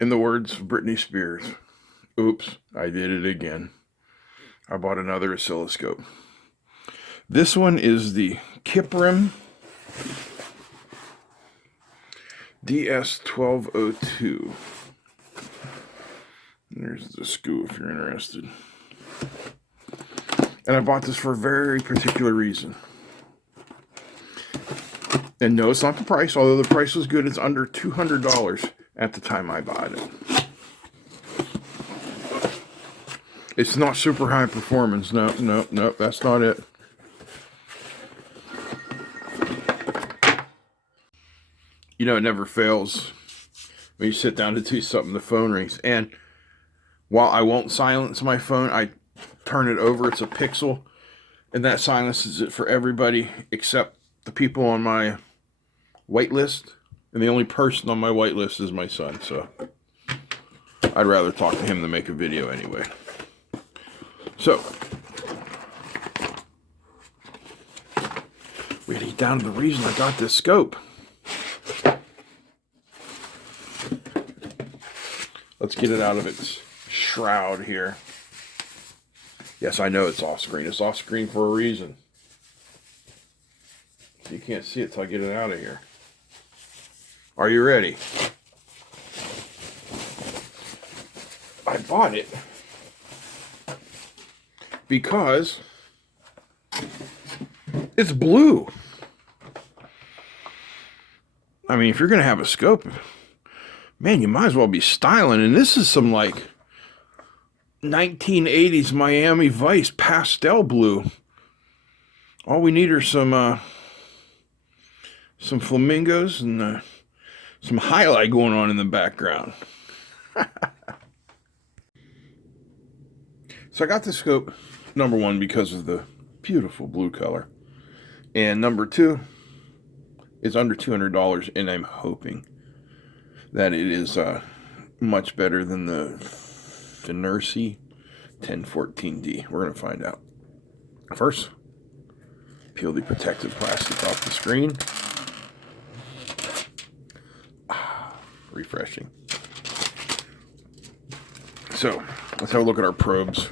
In the words of Britney Spears, oops, I did it again. I bought another oscilloscope. This one is the Kiprim DS1202. There's the SKU if you're interested. And I bought this for a very particular reason. And no, it's not the price, although the price was good. It's under $200 at the time I bought it. It's not super high performance. No, that's not it. You know, it never fails. When you sit down to do something, the phone rings. And while I won't silence my phone, I turn it over. It's a Pixel. And that silences it for everybody except the people on my wait list. And the only person on my wait list is my son. So I'd rather talk to him than make a video anyway. So we gotta get down to the reason I got this scope. Let's get it out of its shroud here. Yes, I know it's off screen. It's off screen for a reason. You can't see it till I get it out of here. Are you ready? I bought it because it's blue. I mean, if you're going to have a scope, man, you might as well be styling. And this is some like 1980s Miami Vice pastel blue. All we need are some flamingos and some highlight going on in the background. So I got the scope, number one, because of the beautiful blue color. And number two, it's under $200, and I'm hoping that it is much better than the Finersi 1014D. We're going to find out. First, peel the protective plastic off the screen. Refreshing. So, let's have a look at our probes.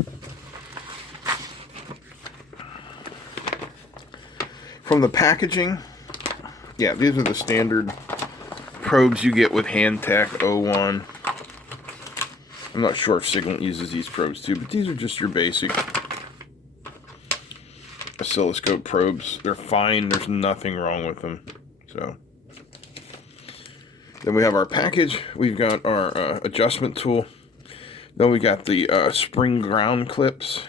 From the packaging, yeah, these are the standard probes you get with Hantek, Owon. I'm not sure if Signet uses these probes too, but these are just your basic oscilloscope probes. They're fine. There's nothing wrong with them. So then we have our package. We've got our adjustment tool. Then we got the spring ground clips.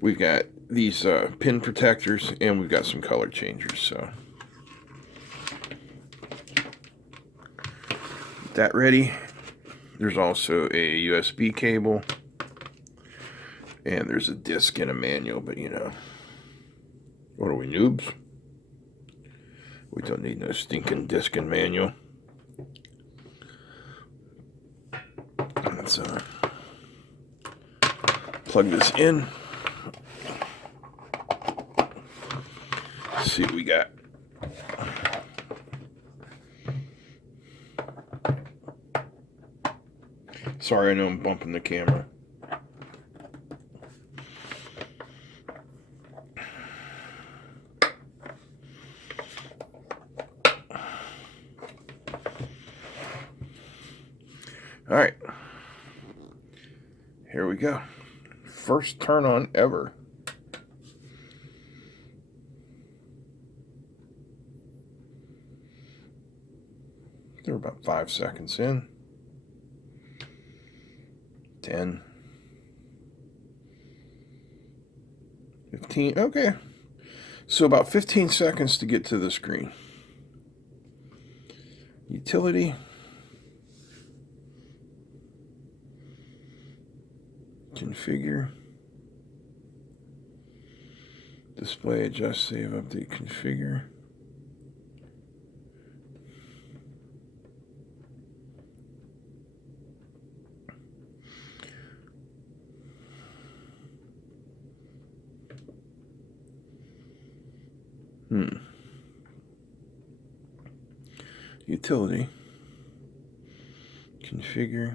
We've got these pin protectors, and we've got some color changers. So get that ready. There's also a USB cable, and there's a disc and a manual, but you know, what are we, noobs? We don't need no stinking disc and manual. Let's plug this in. Let's see what we got. Sorry, I know I'm bumping the camera. All right. Here we go. First turn on ever. They're about 5 seconds in. 10. 15. Okay. So about 15 seconds to get to the screen. Utility. Configure. Display, adjust, save, update, configure. Utility. Configure.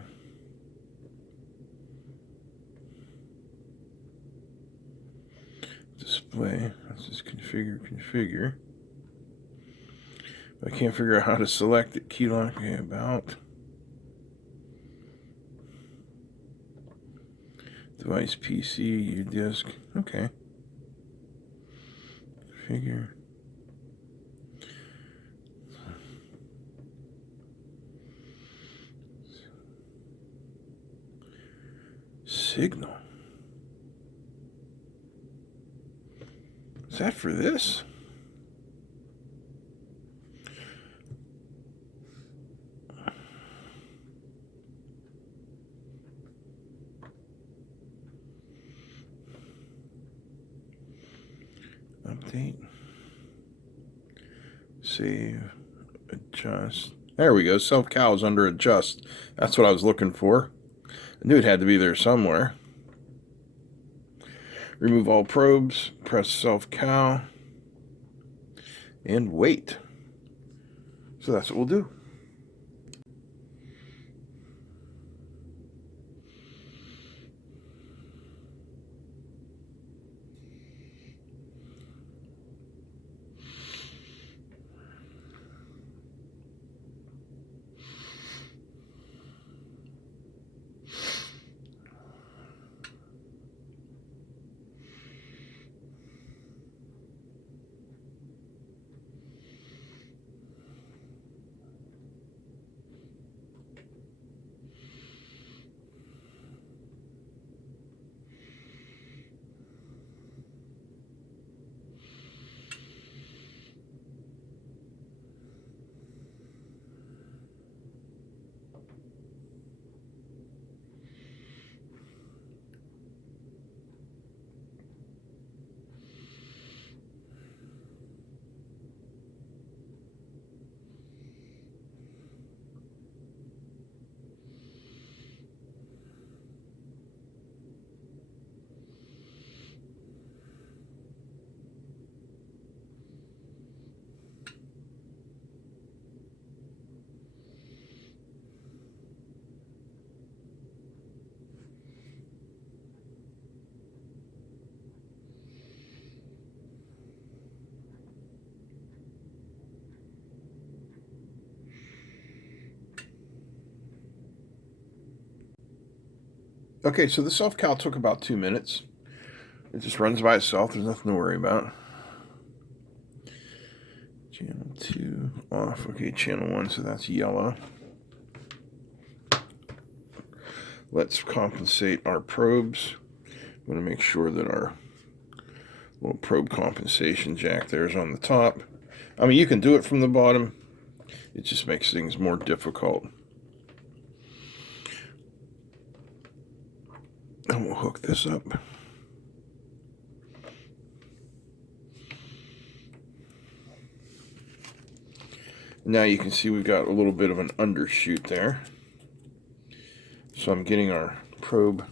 Display. Let's just configure. I can't figure out how to select it. Key lock. Okay, about. Device PC, U-disk. Okay. Configure. Signal. Is that for this? Update. Save. Adjust. There we go. Self-cal is under adjust. That's what I was looking for. I knew it had to be there somewhere. Remove all probes. Press self-cal. And wait. So that's what we'll do. Okay, so the self-cal took about 2 minutes. It just runs by itself. There's nothing to worry about. Channel 2 off. Okay, channel 1, so that's yellow. Let's compensate our probes. I'm going to make sure that our little probe compensation jack there is on the top. I mean, you can do it from the bottom. It just makes things more difficult. And we'll hook this up. Now you can see we've got a little bit of an undershoot there. So I'm getting our probe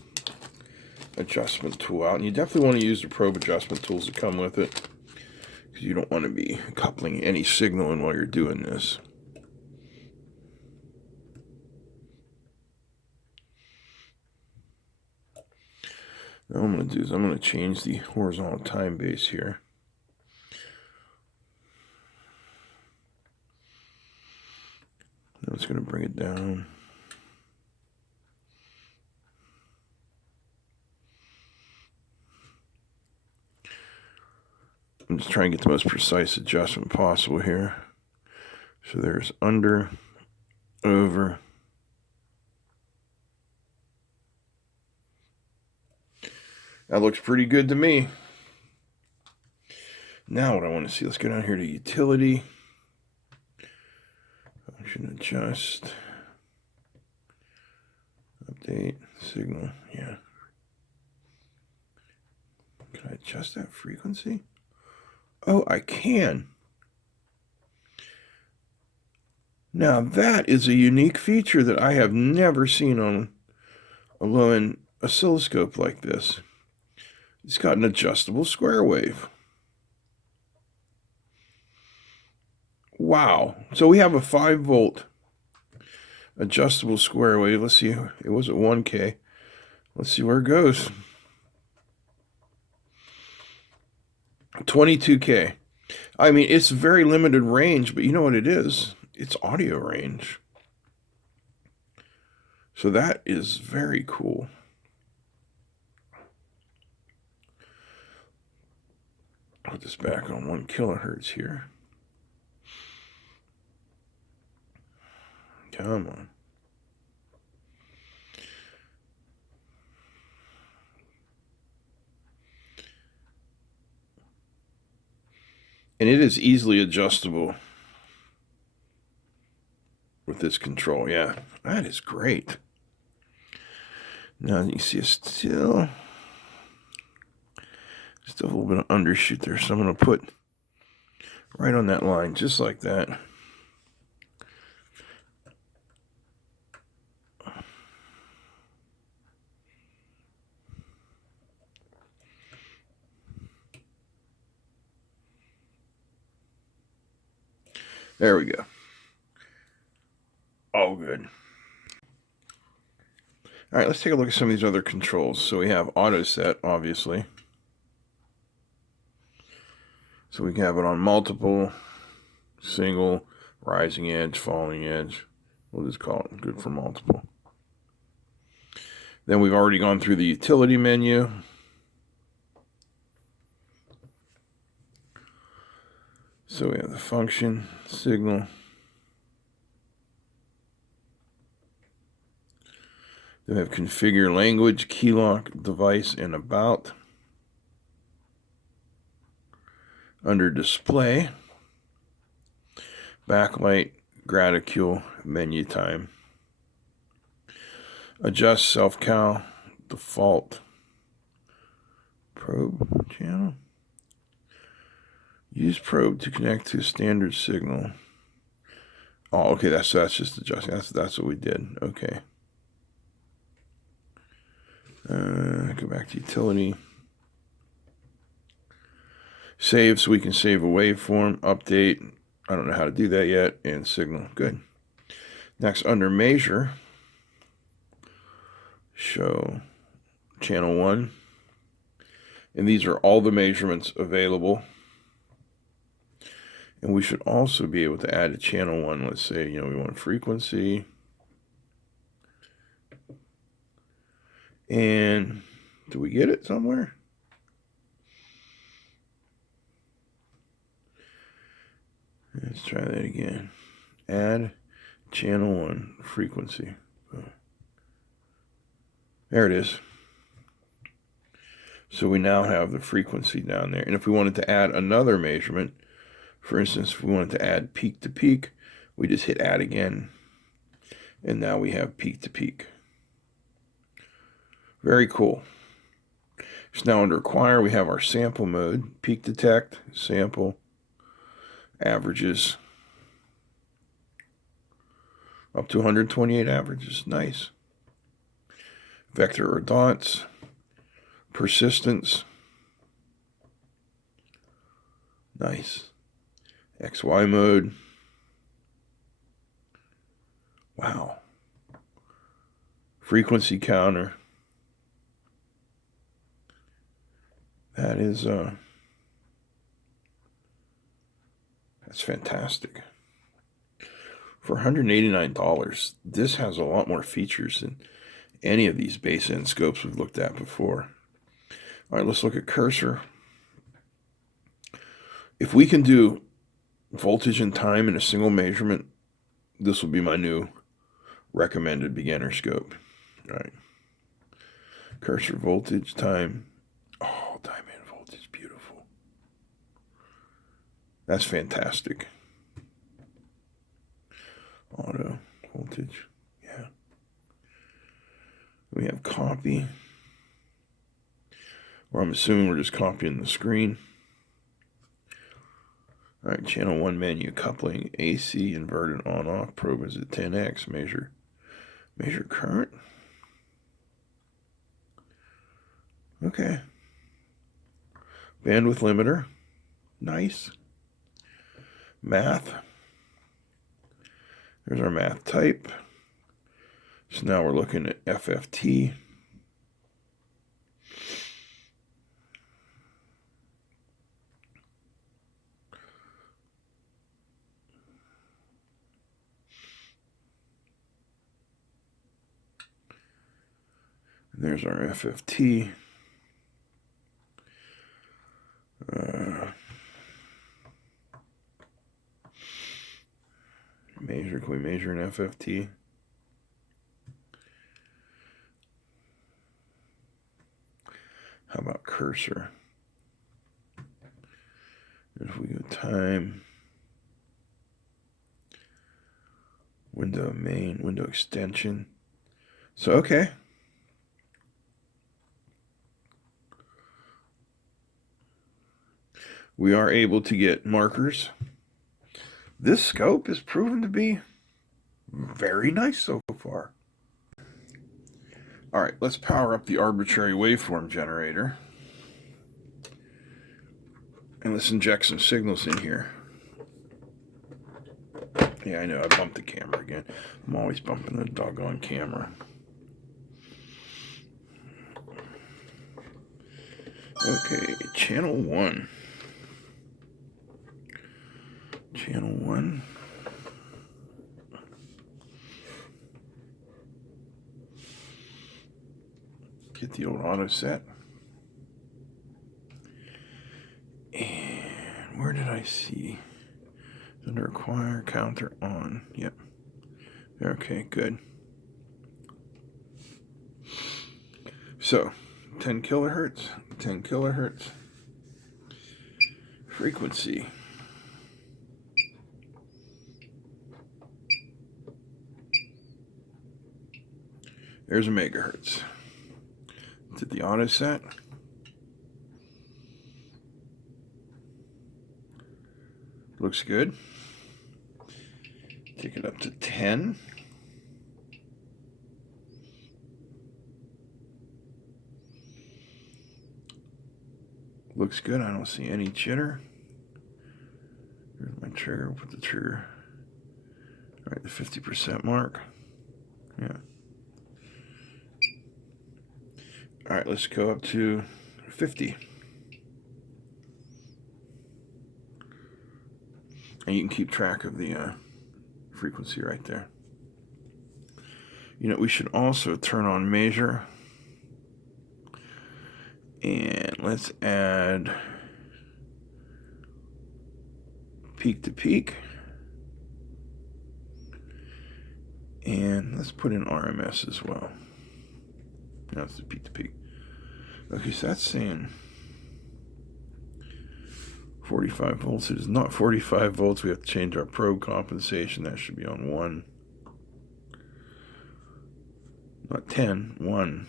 adjustment tool out. And you definitely want to use the probe adjustment tools that come with it, because you don't want to be coupling any signal in while you're doing this. Now what I'm going to do is I'm going to change the horizontal time base here. Now it's going to bring it down. I'm just trying to get the most precise adjustment possible here. So there's under, over. That looks pretty good to me. Now what I want to see, let's go down here to utility. Function adjust. Update, signal, yeah. Can I adjust that frequency? Oh, I can. Now that is a unique feature that I have never seen on a low-end oscilloscope like this. It's got an adjustable square wave. Wow. So we have a 5-volt Adjustable square wave. Let's see. It was at 1K. Let's see where it goes. 22K. I mean, it's very limited range, but you know what it is? It's audio range. So that is very cool. Put this back on 1 kilohertz here. Come on. And it is easily adjustable with this control. Yeah, that is great. Now you see it's still a little bit of undershoot there. So I'm going to put right on that line, just like that. There we go. All good. All right, let's take a look at some of these other controls. So we have auto set, obviously. So we can have it on multiple, single, rising edge, falling edge. We'll just call it good for multiple. Then we've already gone through the utility menu. So we have the function, signal. Then we have configure language, key lock, device, and about. Under display, backlight, graticule, menu time. Adjust self-cal, default, probe channel. Use probe to connect to standard signal. Oh, okay, that's just adjusting. That's what we did. Okay. Go back to utility. Save, so we can save a waveform. Update. I don't know how to do that yet. And signal. Good. Next, under measure, show channel 1. And these are all the measurements available. And we should also be able to add a channel 1. Let's say, we want frequency. And do we get it somewhere? Let's try that again. Add channel 1 frequency. There it is. So we now have the frequency down there. And if we wanted to add another measurement, for instance, if we wanted to add peak to peak, we just hit add again. And now we have peak to peak. Very cool. So now under acquire, we have our sample mode, peak detect, sample, averages, up to 128 averages. Nice. Vector or dots, persistence. Nice. XY mode. Wow. Frequency counter. That is that's fantastic. For $189, this has a lot more features than any of these base end scopes we've looked at before. All right, let's look at cursor. If we can do voltage and time in a single measurement, this will be my new recommended beginner scope. All right. Cursor voltage, time. Oh, time and voltage, beautiful. That's fantastic. Auto voltage, yeah. We have copy, or I'm assuming we're just copying the screen. All right, channel 1 menu, coupling, AC, inverted, on-off, probe is at 10x, measure current. Okay. Bandwidth limiter, nice. Math. There's our math type. So now we're looking at FFT. There's our FFT. Can we measure an FFT? How about cursor? If we go time, window main, window extension. So, okay. We are able to get markers. This scope is proven to be very nice so far. All right, let's power up the arbitrary waveform generator. And let's inject some signals in here. Yeah, I know, I bumped the camera again. I'm always bumping the doggone camera. Okay, channel 1. Channel 1. Get the old auto set. And where did I see? Under acquire, counter on. Yep. Okay, good. So, 10 kilohertz, 10 kilohertz. Frequency. There's a megahertz. To the auto set. Looks good. Take it up to 10. Looks good. I don't see any jitter. Here's my trigger. We'll put the trigger right at the 50% mark. Yeah. All right, let's go up to 50. And you can keep track of the frequency right there. You know, we should also turn on measure. And let's add peak to peak. And let's put in RMS as well. That's the peak to peak. Okay, so that's saying 45 volts. It is not 45 volts. We have to change our probe compensation. That should be on 1. Not 10, 1.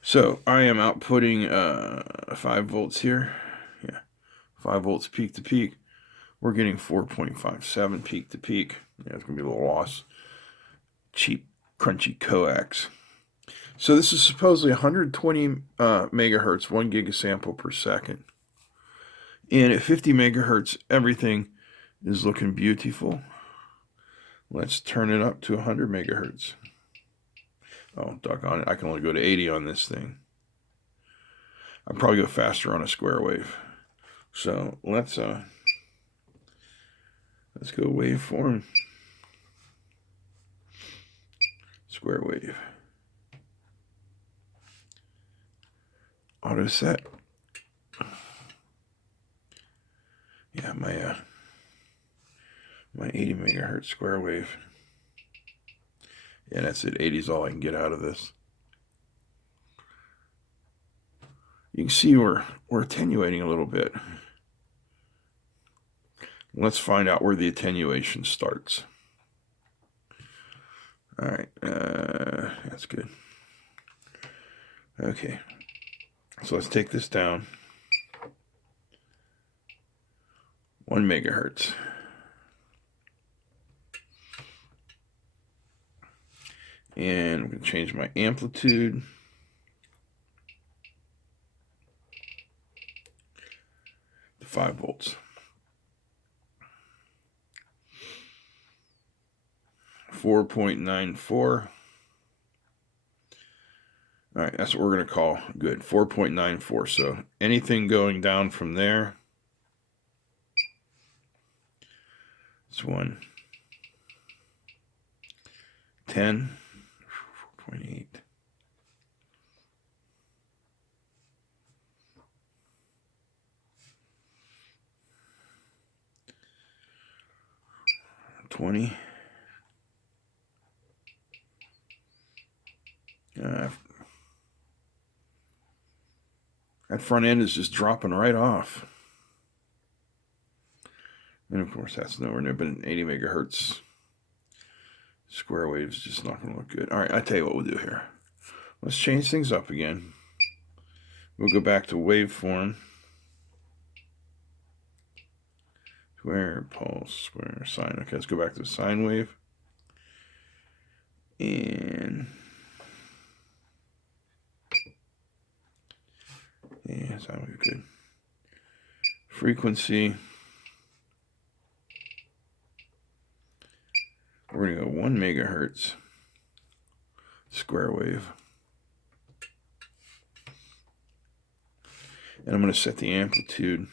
So I am outputting 5 volts here. Yeah, 5 volts peak to peak. We're getting 4.57 peak to peak. Yeah, it's going to be a little loss. Cheap, crunchy coax. So this is supposedly 120 megahertz, 1 gigasample per second. And at 50 megahertz, everything is looking beautiful. Let's turn it up to 100 megahertz. Oh, doggone it. I can only go to 80 on this thing. I'll probably go faster on a square wave. So let's go waveform. Square wave. Auto set. Yeah, my 80 megahertz square wave. Yeah, that's it. 80 is all I can get out of this. You can see we're attenuating a little bit. Let's find out where the attenuation starts. All right, that's good. Okay, so let's take this down. 1 megahertz. And I'm going to change my amplitude. To 5 volts. 4.94. All right, that's what we're going to call good, 4.94. So anything going down from there, it's 1, 10, 4.8. $20. That front end is just dropping right off. And of course, that's nowhere near, but an 80 megahertz square wave is just not going to look good. All right, I tell you what we'll do here. Let's change things up again. We'll go back to waveform. Square, pulse, square, sine. Okay, let's go back to the sine wave. And yeah, sine wave, good. Frequency. We're going to go 1 megahertz square wave. And I'm going to set the amplitude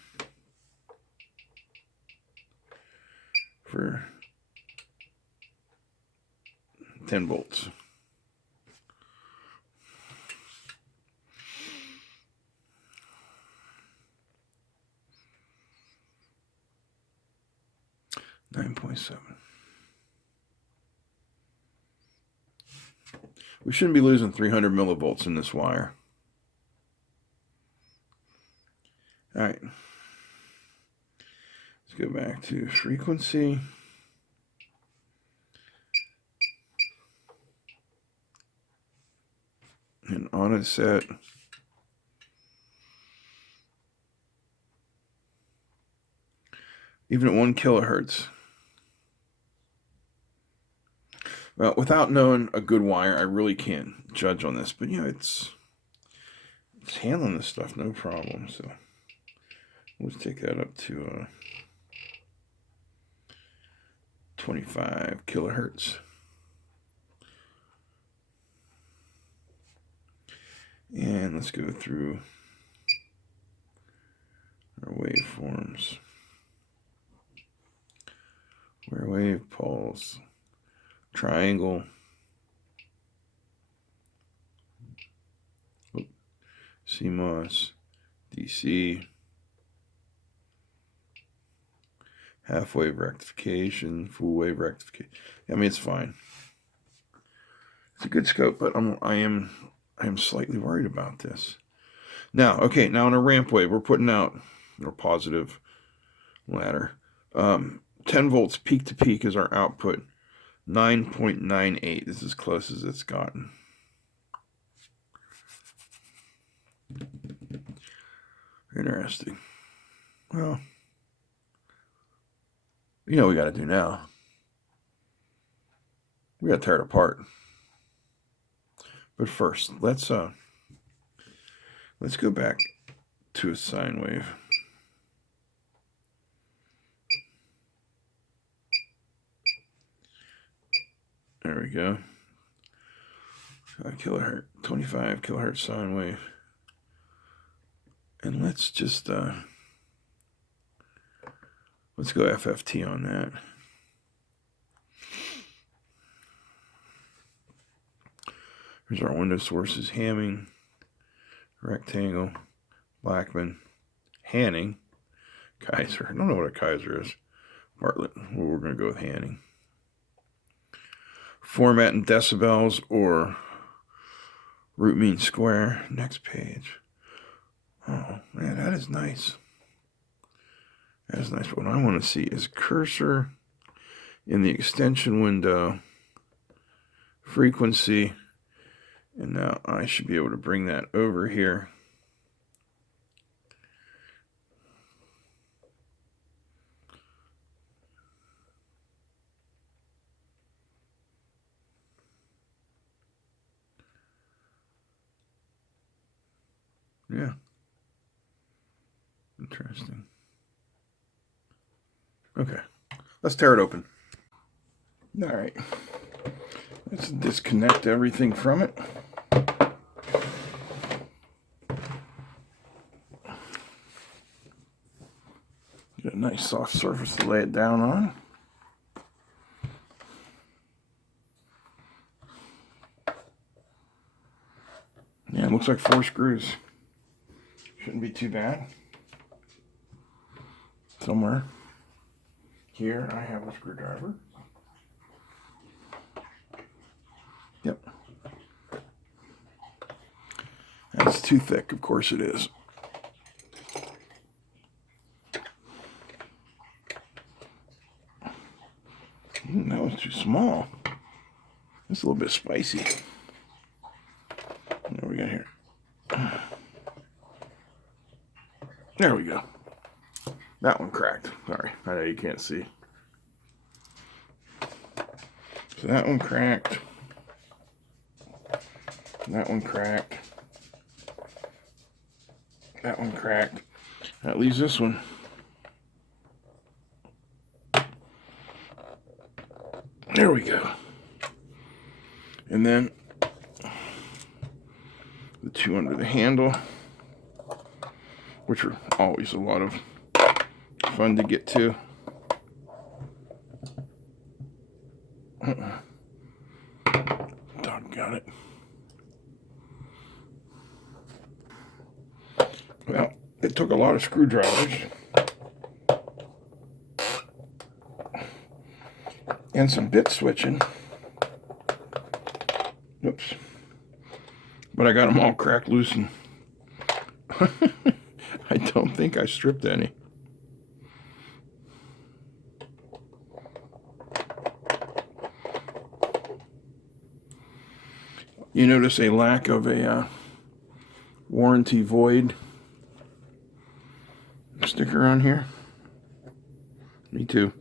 for 10 volts. $9.7. We shouldn't be losing 300 millivolts in this wire. All right. Let's go back to frequency. And auto set. Even at 1 kilohertz. Well, without knowing a good wire, I really can't judge on this. But, you know, it's handling this stuff no problem. So let's take that up to 25 kilohertz. And let's go through our waveforms. Square wave, pulse, triangle, CMOS, DC, half wave rectification, full wave rectification. I mean, it's fine. It's a good scope, but I am slightly worried about this. Now, okay, now in a ramp wave, we're putting out our positive ladder. 10 volts peak to peak is our output. 9.98. This is as close as it's gotten. Interesting. Well, you know what we got to do now. We got to tear it apart. But first, let's go back to a sine wave. There we go. 25 kilohertz sine wave. And let's just let's go FFT on that. Here's our window sources: Hamming, rectangle, Blackman, Hanning, Kaiser. I don't know what a Kaiser is. Bartlett. Well, we're going to go with Hanning. Format in decibels or root mean square. Next page. Oh, man, that is nice. That is nice. But what I want to see is cursor in the extension window, frequency, and now I should be able to bring that over here. Yeah. Interesting. Okay. Let's tear it open. All right. Let's disconnect everything from it. Get a nice soft surface to lay it down on. Yeah, it looks like 4 screws. Shouldn't be too bad. Somewhere here I have a screwdriver. Yep. That's too thick, of course it is. That was too small. It's a little bit spicy. What do we got here? There we go. That one cracked. Sorry, I know you can't see. So that one cracked. That one cracked. That one cracked. That leaves this one. There we go. And then the 2 under the handle, which are always a lot of fun to get to. Doggone it. Well, it took a lot of screwdrivers and some bit switching. Oops. But I got them all cracked loose, and I don't think I stripped any. You notice a lack of a warranty void sticker on here? Me too.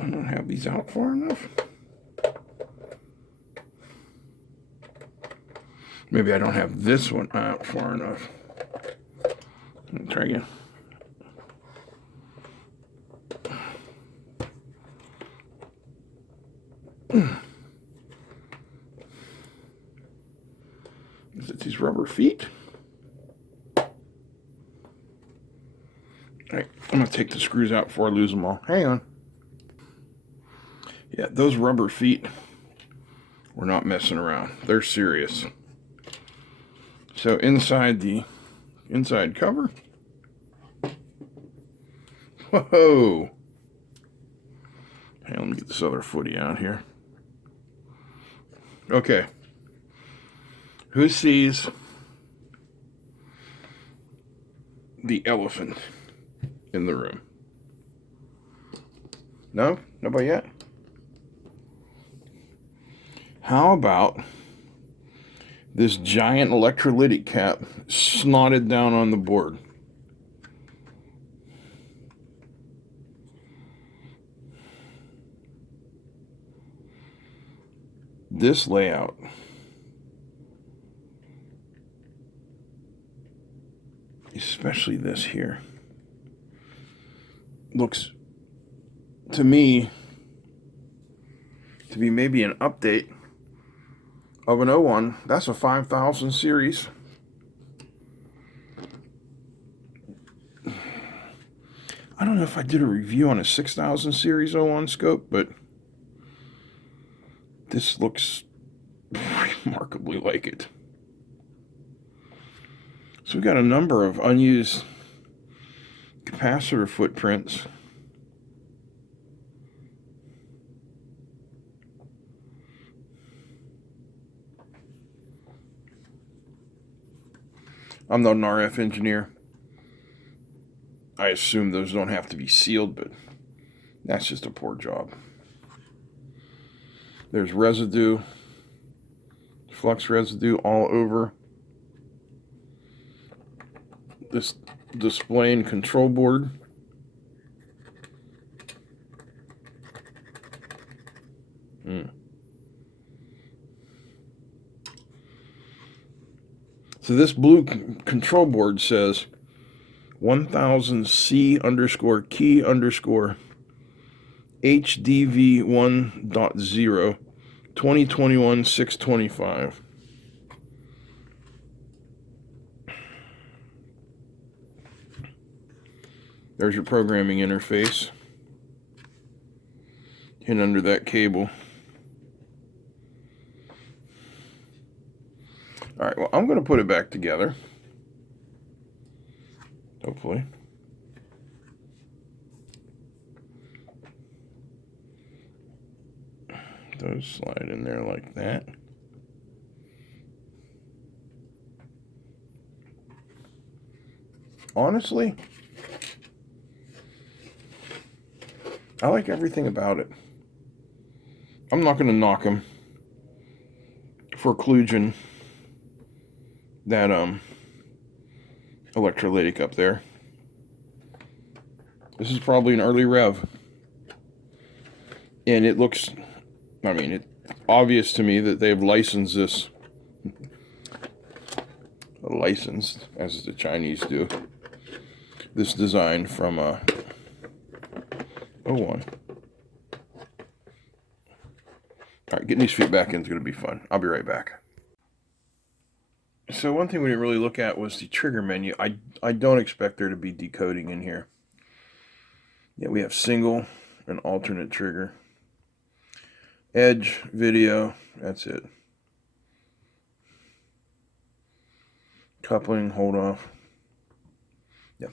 I don't have these out far enough. Maybe I don't have this one out far enough. Let me try again. Is it these rubber feet? All right, I'm going to take the screws out before I lose them all. Hang on. Yeah, those rubber feet, we're not messing around. They're serious. So inside the inside cover. Whoa! Hey, let me get this other footy out here. Okay. Who sees the elephant in the room? No? Nobody yet? How about this giant electrolytic cap snotted down on the board? This layout especially this here, looks to me to be maybe an update of an Owon. That's a 5000 series. I don't know if I did a review on a 6000 series Owon scope, but this looks remarkably like it. So we've got a number of unused capacitor footprints. I'm not an RF engineer. I assume those don't have to be sealed, but that's just a poor job. There's residue, flux residue all over this display and control board. So this blue control board says 1000C_key_ HDV 1.0 2021 625. There's your programming interface. And under that cable. Alright, well, I'm going to put it back together. Hopefully. Those slide in there like that. Honestly, I like everything about it. I'm not going to knock him for kludging that electrolytic up there. This is probably an early rev. And it looks, I mean, it's obvious to me that they've licensed this. Licensed, as the Chinese do, this design from Owon. Alright, getting these feet back in is going to be fun. I'll be right back. So one thing we didn't really look at was the trigger menu. I don't expect there to be decoding in here. Yeah, we have single and alternate trigger. Edge, video, that's it. Coupling, hold off. Yeah.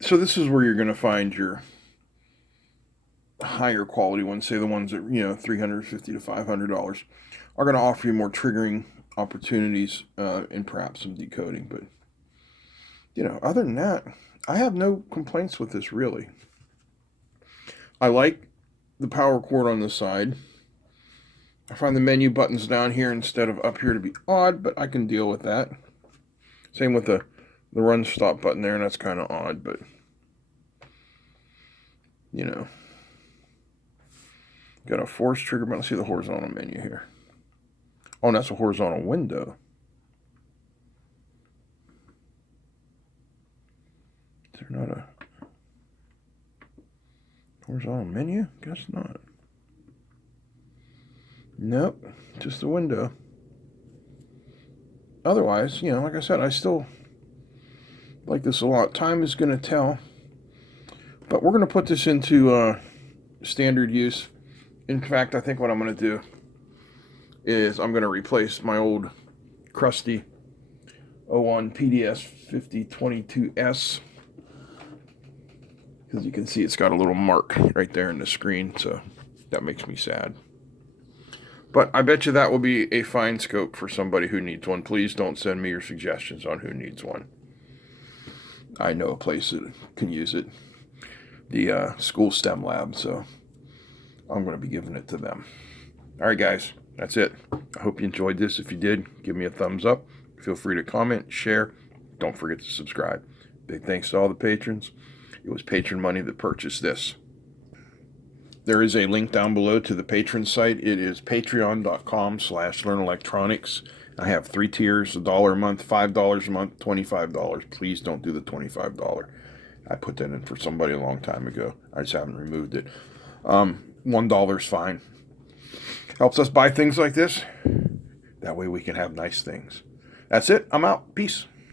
So this is where you're going to find your higher quality ones, say the ones that, $350 to $500 are going to offer you more triggering opportunities and perhaps some decoding. But, other than that, I have no complaints with this, really. I like the power cord on the side. I find the menu buttons down here instead of up here to be odd, but I can deal with that. Same with the run stop button there, and that's kind of odd, but, Got a force trigger button. Let's see the horizontal menu here. Oh, and that's a horizontal window. Is there not a horizontal menu? Guess not. Nope, just a window. Otherwise, like I said, I still like this a lot. Time is going to tell. But we're going to put this into standard use. In fact, I think what I'm going to do is I'm going to replace my old crusty Owon DS1202S. Because you can see it's got a little mark right there in the screen, so that makes me sad. But I bet you that will be a fine scope for somebody who needs one. Please don't send me your suggestions on who needs one. I know a place that can use it. The school STEM lab, so I'm going to be giving it to them. Alright guys, that's it. I hope you enjoyed this. If you did, give me a thumbs up. Feel free to comment, share. Don't forget to subscribe. Big thanks to all the patrons. It was patron money that purchased this. There is a link down below to the patron site. It is patreon.com/learnelectronics. I have 3 tiers, $1 a month, $5 a month, $25. Please don't do the $25. I put that in for somebody a long time ago. I just haven't removed it. $1 is fine. Helps us buy things like this. That way we can have nice things. That's it. I'm out. Peace.